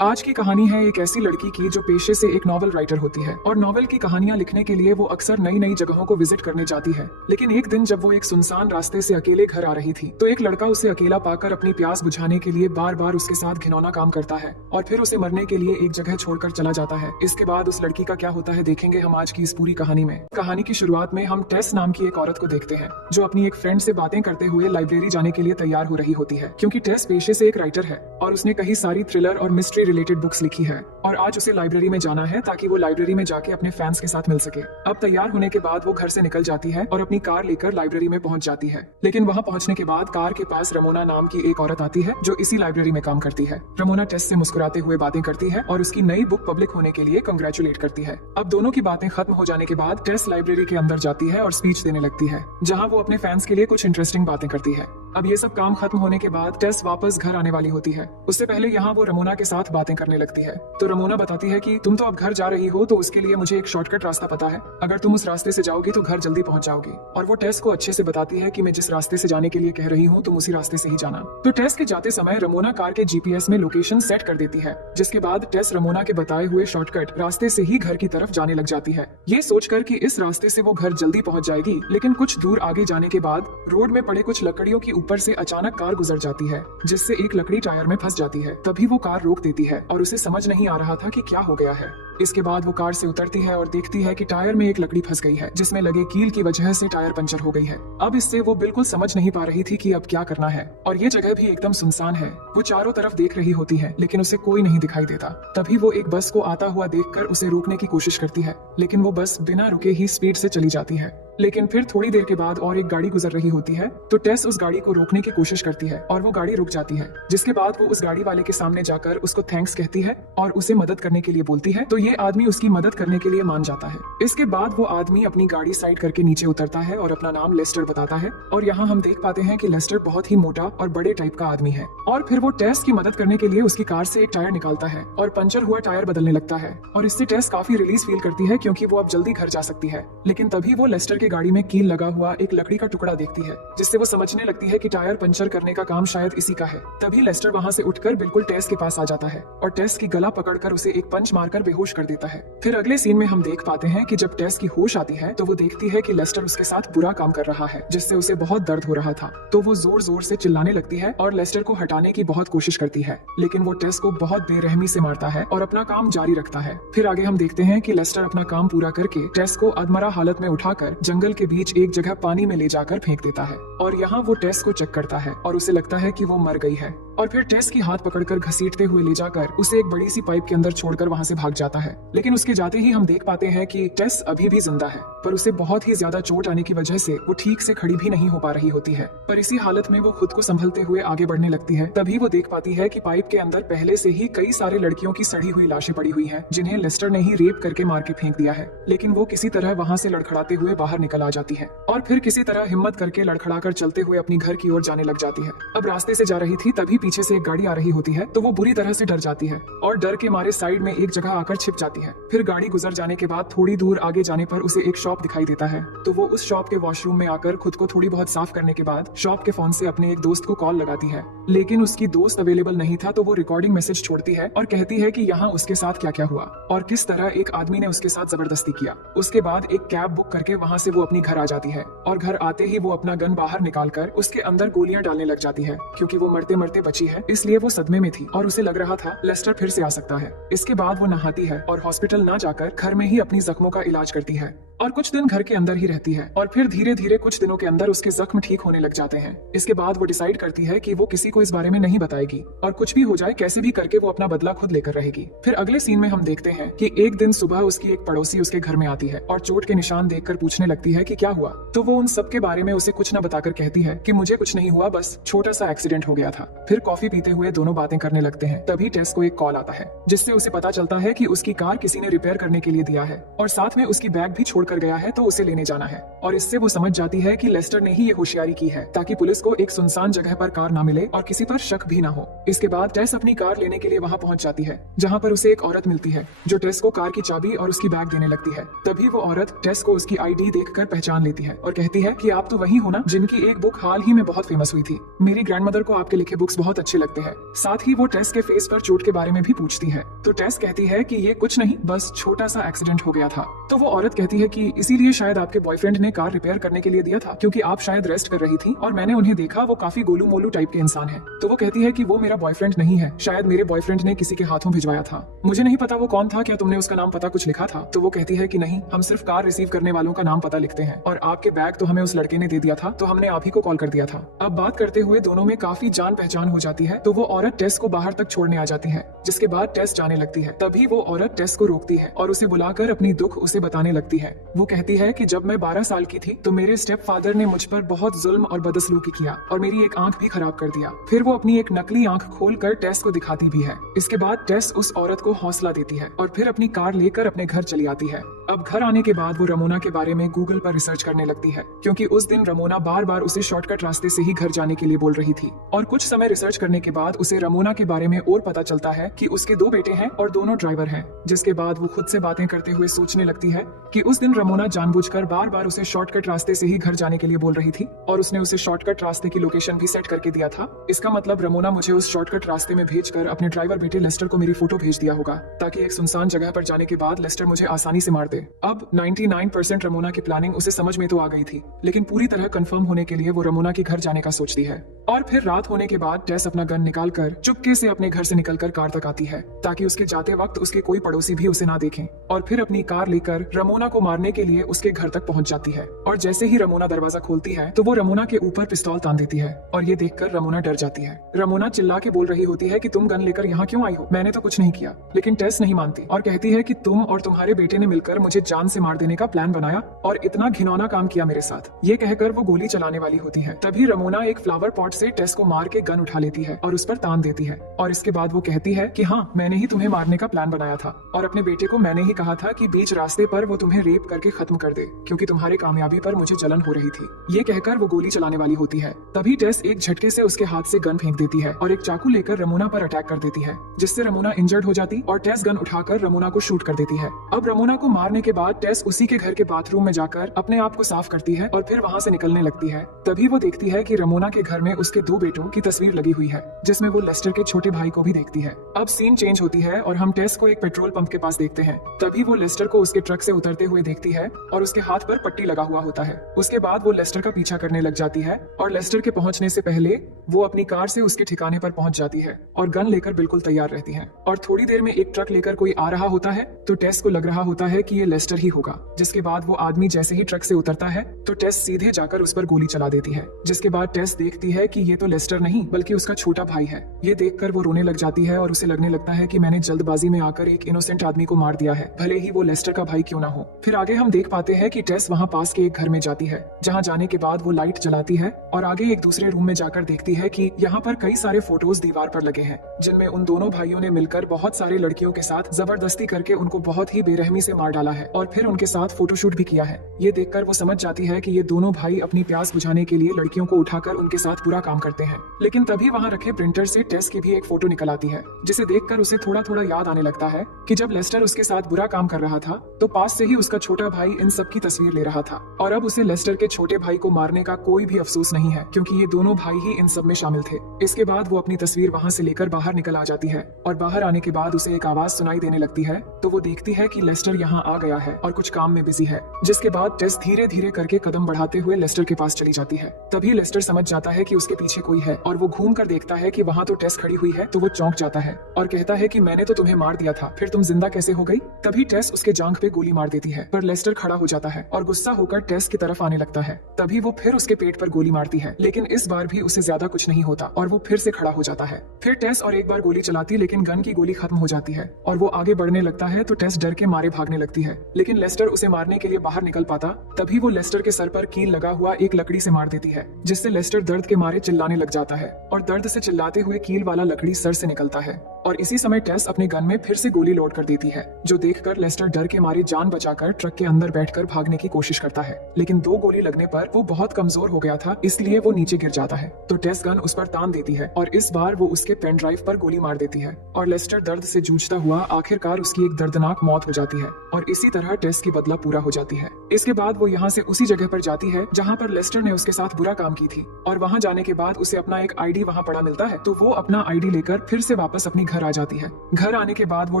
आज की कहानी है एक ऐसी लड़की की जो पेशे से एक नॉवल राइटर होती है और नॉवल की कहानियां लिखने के लिए वो अक्सर नई नई जगहों को विजिट करने जाती है। लेकिन एक दिन जब वो एक सुनसान रास्ते से अकेले घर आ रही थी तो एक लड़का उसे अकेला पाकर अपनी प्यास बुझाने के लिए बार बार उसके साथ घिनौना काम करता है और फिर उसे मरने के लिए एक जगह छोड़कर चला जाता है। इसके बाद उस लड़की का क्या होता है देखेंगे हम आज की इस पूरी कहानी में। कहानी की शुरुआत में हम टेस नाम की एक औरत को देखते हैं जो अपनी एक फ्रेंड से बातें करते हुए लाइब्रेरी जाने के लिए तैयार हो रही होती है, क्योंकि टेस पेशे से एक राइटर है और उसने कई सारी थ्रिलर और मिस्ट्री रिलेटेड बुक्स लिखी है और आज उसे लाइब्रेरी में जाना है ताकि वो लाइब्रेरी में जाके अपने फैंस के साथ मिल सके। अब तैयार होने के बाद वो घर से निकल जाती है और अपनी कार लेकर लाइब्रेरी में पहुंच जाती है। लेकिन वहां पहुंचने के बाद कार के पास रमोना नाम की एक औरत आती है जो इसी लाइब्रेरी में काम करती है। रमोना टेस से मुस्कुराते हुए बातें करती है और उसकी नई बुक पब्लिक होने के लिए कंग्रेचुलेट करती है। अब दोनों की बातें खत्म हो जाने के बाद टेस लाइब्रेरी के अंदर जाती है और स्पीच देने लगती है जहाँ वो अपने फैंस के लिए कुछ इंटरेस्टिंग बातें करती है। अब ये सब काम खत्म होने के बाद टेस वापस घर आने वाली होती है। उससे पहले यहाँ वो रमोना के साथ बातें करने लगती है तो रमोना बताती है कि तुम तो अब घर जा रही हो तो उसके लिए मुझे एक शॉर्टकट रास्ता पता है, अगर तुम उस रास्ते से जाओगी तो घर जल्दी पहुंच जाओगी। और वो टेस को अच्छे से बताती है कि मैं जिस रास्ते से जाने के लिए कह रही हूँ तुम उसी रास्ते से ही जाना। तो टेस के जाते समय रमोना कार के जीपीएस में लोकेशन सेट कर देती है, जिसके बाद टेस रमोना के बताए हुए शॉर्टकट रास्ते से ही घर की तरफ जाने लग जाती है, ये सोचकर कि इस रास्ते से वो घर जल्दी पहुंच जाएगी। लेकिन कुछ दूर आगे जाने के बाद रोड में पड़े कुछ लकड़ियों के ऊपर से अचानक कार गुजर जाती है जिससे एक लकड़ी टायर में फंस जाती है। तभी वो कार रोक देती है और उसे समझ नहीं आ रहा था कि क्या हो गया है। इसके बाद वो कार से उतरती है और देखती है कि टायर में एक लकड़ी फंस गई है जिसमें लगे कील की वजह से टायर पंचर हो गई है। अब इससे वो बिल्कुल समझ नहीं पा रही थी कि अब क्या करना है और ये जगह भी एकदम सुनसान है। वो चारों तरफ देख रही होती है लेकिन उसे कोई नहीं दिखाई देता। तभी वो एक बस को आता हुआ देखकर उसे रोकने की कोशिश करती है, लेकिन वो बस बिना रुके ही स्पीड से चली जाती है। लेकिन फिर थोड़ी देर के बाद और एक गाड़ी गुजर रही होती है तो टेस उस गाड़ी को रोकने की कोशिश करती है और वो गाड़ी रुक जाती है, जिसके बाद वो उस गाड़ी वाले के सामने जाकर उसको थैंक्स कहती है और उसे मदद करने के लिए बोलती है। तो ये आदमी उसकी मदद करने के लिए मान जाता है। इसके बाद वो आदमी अपनी गाड़ी साइड करके नीचे उतरता है और अपना नाम लेस्टर बताता है और यहाँ हम देख पाते हैं कि लेस्टर बहुत ही मोटा और बड़े टाइप का आदमी है। और फिर वो टेस की मदद करने के लिए उसकी कार से एक टायर निकालता है और पंचर हुआ टायर बदलने लगता है और इससे टेस काफी रिलीज फील करती है क्योंकि वो अब जल्दी घर जा सकती है। लेकिन तभी वो लेस्टर की गाड़ी में कील लगा हुआ एक लकड़ी का टुकड़ा देखती है जिससे वो समझने लगती है कि टायर पंचर करने का काम शायद इसी का है। तभी लेस्टर वहाँ से उठकर बिल्कुल टेस के पास आ जाता है और टेस की गला पकड़कर उसे एक पंच मारकर बेहोश कर देता है। फिर अगले सीन में हम देख पाते हैं कि जब टेस की होश आती है तो वो देखती है कि लेस्टर उसके साथ बुरा काम कर रहा है जिससे उसे बहुत दर्द हो रहा था। तो वो जोर जोर से चिल्लाने लगती है और लेस्टर को हटाने की बहुत कोशिश करती है, लेकिन वो टेस को बहुत बेरहमी से मारता है और अपना काम जारी रखता है। फिर आगे हम देखते हैं कि लेस्टर अपना काम पूरा करके टेस को अधमरा हालत में उठाकर जंगल के बीच एक जगह पानी में ले जाकर फेंक देता है और यहाँ वो टेस को चेक करता है और उसे लगता है कि वो मर गई है और फिर टेस की हाथ पकड़कर घसीटते हुए ले जाकर उसे एक बड़ी सी पाइप के अंदर छोड़कर वहाँ से भाग जाता है। लेकिन उसके जाते ही हम देख पाते हैं कि टेस अभी भी जिंदा है, पर उसे बहुत ही ज्यादा चोट आने की वजह से वो ठीक से खड़ी भी नहीं हो पा रही होती है। पर इसी हालत में वो खुद को संभलते हुए आगे बढ़ने लगती है। तभी वो देख पाती है कि पाइप के अंदर पहले से ही कई सारे लड़कियों की सड़ी हुई लाशें पड़ी हुई है जिन्हें लेस्टर ने ही रेप करके मार के फेंक दिया है। लेकिन वो किसी तरह वहाँ से लड़खड़ाते हुए बाहर निकल आ जाती है और फिर किसी तरह हिम्मत करके लड़खड़ाकर चलते हुए अपनी घर की ओर जाने लग जाती है। अब रास्ते से जा रही थी तभी पीछे से एक गाड़ी आ रही होती है तो वो बुरी तरह से डर जाती है और डर के मारे साइड में एक जगह आकर छिप जाती है। फिर गाड़ी गुजर जाने के बाद थोड़ी दूर आगे जाने पर उसे एक शॉप दिखाई देता है तो वो उस शॉप के वॉशरूम में आकर खुद को थोड़ी बहुत साफ करने के बाद शॉप के फोन से अपने एक दोस्त को कॉल लगाती है, लेकिन उसकी दोस्त अवेलेबल नहीं था तो वो रिकॉर्डिंग मैसेज छोड़ती है और कहती है कि यहाँ उसके साथ क्या क्या हुआ और किस तरह एक आदमी ने उसके साथ जबरदस्ती किया। उसके बाद एक कैब बुक करके वहाँ से वो अपनी घर आ जाती है और घर आते ही वो अपना गन बाहर निकालकर उसके अंदर गोलियां डालने लग जाती है क्योंकि वो मरते मरते बची है, इसलिए वो सदमे में थी और उसे लग रहा था लेस्टर फिर से आ सकता है। इसके बाद वो नहाती है और हॉस्पिटल ना जाकर घर में ही अपनी जख्मों का इलाज करती है और कुछ दिन घर के अंदर ही रहती है और फिर धीरे धीरे कुछ दिनों के अंदर उसके जख्म ठीक होने लग जाते हैं। इसके बाद वो डिसाइड करती है कि वो किसी को इस बारे में नहीं बताएगी और कुछ भी हो जाए कैसे भी करके वो अपना बदला खुद लेकर रहेगी। फिर अगले सीन में हम देखते हैं कि एक दिन सुबह उसकी एक पड़ोसी उसके घर में आती है और चोट के निशान देखकर पूछने लगती है कि क्या हुआ। तो वो उन सब के बारे में उसे कुछ न बताकर कहती है कि मुझे कुछ नहीं हुआ, बस छोटा सा एक्सीडेंट हो गया था। फिर कॉफी पीते हुए दोनों बातें करने लगते हैं। तभी टेस को एक कॉल आता है जिससे उसे पता चलता है कि उसकी कार किसी ने रिपेयर करने के लिए दिया है और साथ में उसकी बैग भी छोड़ कर गया है तो उसे लेने जाना है। और इससे वो समझ जाती है कि लेस्टर ने ही ये होशियारी की है ताकि पुलिस को एक सुनसान जगह पर कार ना मिले और किसी पर शक भी ना हो। इसके बाद टेस अपनी कार लेने के लिए वहाँ पहुँच जाती है जहाँ पर उसे एक औरत मिलती है जो टेस को कार की चाबी और उसकी बैग देने लगती है। तभी वो औरत टेस को उसकी आईडी देखकर पहचान लेती है और कहती है कि आप तो वही हो ना जिनकी एक बुक हाल ही में बहुत फेमस हुई थी। मेरी ग्रैंडमदर को आपके लिखे बुक्स बहुत बहुत अच्छे लगते हैं। साथ ही वो टेस के फेस पर चोट के बारे में भी पूछती है। तो टेस कहती है कि ये कुछ नहीं, बस छोटा सा एक्सीडेंट हो गया था। तो वो औरत कहती है कि इसीलिए शायद आपके बॉयफ्रेंड ने कार रिपेयर करने के लिए दिया था, क्योंकि आप शायद रेस्ट कर रही थी और मैंने उन्हें देखा, वो काफी गोलू मोलू टाइप के इंसान है। तो वो कहती है कि वो मेरा बॉयफ्रेंड नहीं है, शायद मेरे बॉयफ्रेंड ने किसी के हाथों भिजवाया था। मुझे नहीं पता वो कौन था, क्या तुमने उसका नाम पता कुछ लिखा था? तो वो कहती है कि नहीं, हम सिर्फ कार रिसीव करने वालों का नाम पता लिखते हैं, और आपके बैग तो हमें उस लड़के ने दे दिया था, तो हमने आप ही को कॉल कर दिया था। अब बात करते हुए दोनों में काफी जान पहचान हो जाती है। तो वो औरत टेस को बाहर तक छोड़ने आ जाती है, जिसके बाद टेस जाने लगती है। तभी वो औरत टेस को रोकती है और उसे बुलाकर अपनी दुख उसे बताने लगती है। वो कहती है कि जब मैं 12 साल की थी तो मेरे स्टेप फादर ने मुझ पर बहुत जुल्म और बदसलूकी किया और मेरी एक आंख भी खराब कर दिया। फिर वो अपनी एक नकली आंख खोलकर टेस को दिखाती भी है। इसके बाद टेस उस औरत को हौसला देती है और फिर अपनी कार लेकर अपने घर चली आती है। अब घर आने के बाद वो रमोना के बारे में गूगल पर रिसर्च करने लगती है, क्योंकि उस दिन रमोना बार बार उसे शॉर्टकट रास्ते से ही घर जाने के लिए बोल रही थी। और कुछ समय रिसर्च करने के बाद उसे रमोना के बारे में और पता चलता है कि उसके 2 बेटे हैं और दोनों ड्राइवर हैं। जिसके बाद वो खुद से बातें करते हुए सोचने लगती है कि उस दिन रमोना जानबूझकर बार बार उसे शॉर्टकट रास्ते से ही घर जाने के लिए बोल रही थी और उसने उसे शॉर्टकट रास्ते की लोकेशन भी सेट करके दिया था। इसका मतलब रमोना मुझे उस शॉर्टकट रास्ते में भेजकर अपने ड्राइवर बेटे लेस्टर को मेरी फोटो भेज दिया होगा, ताकि एक सुनसान जगह पर जाने के बाद लेस्टर मुझे आसानी से मार दे। अब 99% रमोना की प्लानिंग उसे समझ में तो आ गई थी, लेकिन पूरी तरह कंफर्म होने के लिए वो रमोना के घर जाने का सोचती है। और फिर रात होने के बाद टेस अपना गन निकालकर चुपके से अपने घर से निकलकर कार तक आती है, ताकि उसके जाते वक्त उसके कोई पड़ोसी भी उसे ना देखें। और फिर अपनी कार लेकर रमोना को मारने के लिए उसके घर तक पहुंच जाती है। और जैसे ही रमोना दरवाजा खोलती है तो वो रमोना के ऊपर पिस्तौल तान देती है, और ये देखकर रमोना डर जाती है। रमोना चिल्ला के बोल रही होती है कि तुम गन लेकर यहाँ क्यों आई हो, मैंने तो कुछ नहीं किया। लेकिन टेस नहीं मानती और कहती है कि तुम और तुम्हारे बेटे ने मिलकर मुझे जान से मार देने का प्लान बनाया और इतना घिनौना काम किया मेरे साथ। ये कहकर वो गोली चलाने वाली होती है। तभी रमोना एक फ्लावर पॉट से टेस को मार के गन उठा लेती है और उस पर तान देती है। और इसके बाद वो कहती है कि हाँ, मैंने ही तुम्हें मारने का प्लान बनाया था और अपने बेटे को मैंने ही कहा था कि बीच रास्ते पर वो तुम्हें रेप करके खत्म कर दे, क्योंकि तुम्हारे कामयाबी पर मुझे जलन हो रही थी। ये कहकर वो गोली चलाने वाली होती है। तभी टेस एक झटके से उसके हाथ से गन फेंक देती है और एक चाकू लेकर रमोना पर अटैक कर देती है, जिससे रमोना इंजर्ड हो जाती और टेस गन उठाकर रमोना को शूट कर देती है। अब रमोना को मारने के बाद टेस उसी के घर के बाथरूम में जाकर अपने आप को साफ करती है और फिर वहाँ से निकलने लगती है। तभी वो देखती है कि रमोना के घर में उसके 2 बेटों की तस्वीर लगी हुई है, जिसमें वो लेस्टर के छोटे भाई को भी देखती है। अब सीन चेंज होती है और हम टेस को एक पेट्रोल पंप के पास देखते हैं। तभी वो लेस्टर को उसके ट्रक से उतरते हुए देखती है और उसके हाथ पर पट्टी लगा हुआ होता है। उसके बाद वो लेस्टर का पीछा करने लग जाती है और लेस्टर के पहुंचने से पहले वो अपनी कार से उसके ठिकाने पर पहुंच जाती है और गन लेकर बिल्कुल तैयार रहती है। और थोड़ी देर में एक ट्रक लेकर कोई आ रहा होता है, तो टेस को लग रहा होता है कि ये लेस्टर ही होगा। जिसके बाद वो आदमी जैसे ही ट्रक से उतरता है तो टेस सीधे जाकर उस पर गोली चला देती है। जिसके बाद टेस देखती है कि ये तो लेस्टर नहीं बल्कि उसका छोटा भाई है। ये देखकर वो रोने लग जाती है और उसे लगने लगता है कि मैंने जल्दबाजी में आकर एक इनोसेंट आदमी को मार दिया है, भले ही वो लेस्टर का भाई क्यों ना हो। फिर आगे हम देख पाते हैं कि टेस वहाँ पास के एक घर में जाती है, जहाँ जाने के बाद वो लाइट जलाती है और आगे एक दूसरे रूम में जाकर देखती है कि यहाँ पर कई सारे फोटोज दीवार पर लगे हैं, जिनमें उन दोनों भाइयों ने मिलकर बहुत सारे लड़कियों के साथ जबरदस्ती करके उनको बहुत ही बेरहमी से मार डाला है और फिर उनके साथ फोटोशूट भी किया है। ये देखकर वो समझ जाती है कि ये दोनों भाई अपनी प्यास बुझाने के लिए लड़कियों को उठाकर उनके साथ बुरा काम करते हैं। लेकिन तभी वहाँ रखे प्रिंटर से टेस की भी एक फोटो निकल आती है, जिसे देखकर उसे थोड़ा थोड़ा याद आने लगता है कि जब लेस्टर उसके साथ बुरा काम कर रहा था तो पास से ही उसका छोटा भाई इन सब की तस्वीर ले रहा था, और अब उसे लेस्टर के छोटे भाई को मारने का कोई भी अफसोस नहीं है, क्योंकि ये दोनों भाई ही इन सब में शामिल थे। इसके बाद वो अपनी तस्वीर वहाँ से लेकर बाहर निकल आ जाती है और बाहर आने के बाद उसे एक आवाज सुनाई देने लगती है। तो वो देखती है कि लेस्टर यहाँ आ गया है और कुछ काम में बिजी है। जिसके बाद टेस धीरे धीरे करके कदम बढ़ाते हुए लेस्टर के पास चली जाती है। तभी लेस्टर समझ जाता है कि उसके पीछे कोई है और वो घूम कर देखता है कि वहाँ तो टेस खड़ी हुई है। तो वो चौंक जाता है और कहता है कि मैंने तो तुम्हें मार दिया था, फिर तुम जिंदा कैसे हो गई? तभी टेस उसके जांघ पे गोली मार देती है, पर लेस्टर खड़ा हो जाता है और गुस्सा होकर टेस की तरफ आने लगता है। तभी वो फिर उसके पेट पर गोली मारती है, लेकिन इस बार भी उसे ज्यादा कुछ नहीं होता और वो फिर से खड़ा हो जाता है। फिर टेस और एक बार गोली चलाती, लेकिन गन की गोली खत्म हो जाती है और वो आगे बढ़ने लगता है। तो टेस डर के मारे भागने लगती है, लेकिन लेस्टर उसे मारने के लिए बाहर निकल पाता। तभी वो लेस्टर के सर पर कील लगा हुआ एक लकड़ी से मार देती है, जिससे लेस्टर दर्द के मारे चिल्लाने लग जाता है और दर्द से चिल्लाते हुए कील वाला लकड़ी सर से निकलता है। और इसी समय टेस अपने गन में फिर से गोली लोड कर देती है, जो देखकर लेस्टर डर के मारे जान बचाकर ट्रक के अंदर बैठकर भागने की कोशिश करता है। लेकिन 2 गोली लगने पर वो बहुत कमजोर हो गया था, इसलिए वो नीचे गिर जाता है। तो टेस गन उस पर तान देती है और इस बार वो उसके पेन ड्राइव पर गोली मार देती है और लेस्टर दर्द से जूझता हुआ आखिरकार उसकी एक दर्दनाक मौत हो जाती है और इसी तरह टेस की बदला पूरा हो जाती है। इसके बाद वो यहाँ से उसी जगह पर जाती है जहाँ पर लेस्टर ने उसके साथ बुरा काम की थी और वहाँ जाने के बाद उसे अपना एक आईडी वहाँ वहाँ पड़ा मिलता है तो वो अपना आईडी लेकर फिर से वापस अपनी घर आ जाती है। घर आने के बाद वो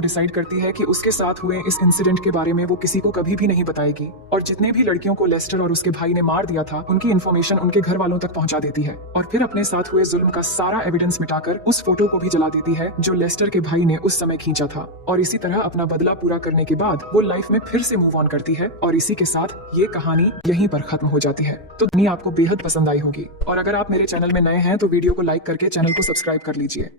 डिसाइड करती है कि उसके साथ हुए इस इंसिडेंट के बारे में वो किसी को कभी भी नहीं बताएगी और जितने भी लड़कियों को लेस्टर और उसके भाई ने मार दिया था उनकी इन्फॉर्मेशन उनके घर वालों तक पहुंचा देती है और फिर अपने साथ हुए जुल्म का सारा एविडेंस मिटाकर उस फोटो को भी जला देती है जो लेस्टर के भाई ने उस समय खींचा था। और इसी तरह अपना बदला पूरा करने के बाद वो लाइफ में फिर से मूव ऑन करती है और इसी के साथ ये कहानी यहीं पर खत्म हो जाती है। तो कहानी आपको बेहद पसंद आई होगी और अगर आप मेरे चैनल में नए हैं तो वीडियो को लाइक करके चैनल को सब्सक्राइब कर लीजिए।